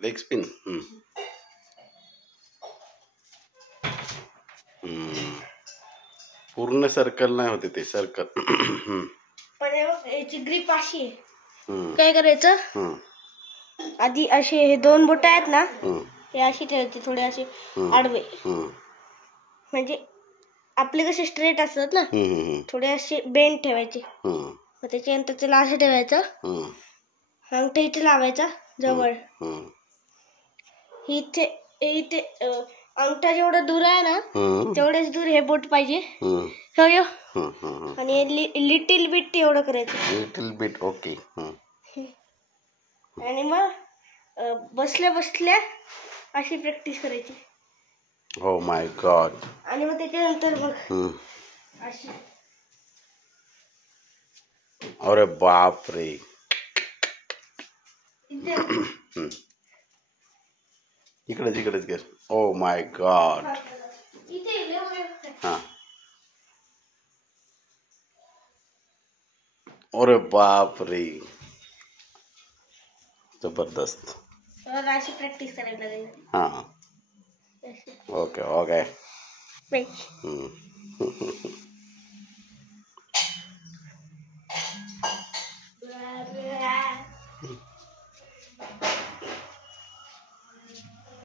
Leg spin. पूर्ण circle नाही होते ते सर्कल. पण याची ग्रिप अशी आहे. काय करायचं, आधी असे हे दोन बोट आहेत ना, हे अशी ठेवायचे थोडे असे आडवे, म्हणजे आपले कसे स्ट्रेट असतात ना, थोडे असे बेंड ठेवायचे. मग त्याच्यानंतर त्याला असं ठेवायचं, अंगठा इथे लावायचा जवळ, इथे इथे अंगठा जेवढा दूर आहे ना तेवढेच दूर हे बोट पाहिजे. आणि लिटिल बिट एवढं करायचं, लिटिल बिट. ओके. आणि मग बसल्या बसल्या अशी प्रॅक्टिस करायची. Oh my God. आणि मग त्याच्यानंतर मग अशी. अरे बाप रे. इकडेच घे. Oh my God. हा. अरे बाप रे, जबरदस्त. अशी प्रॅक्टिस करायला लागेल. हा. ओके.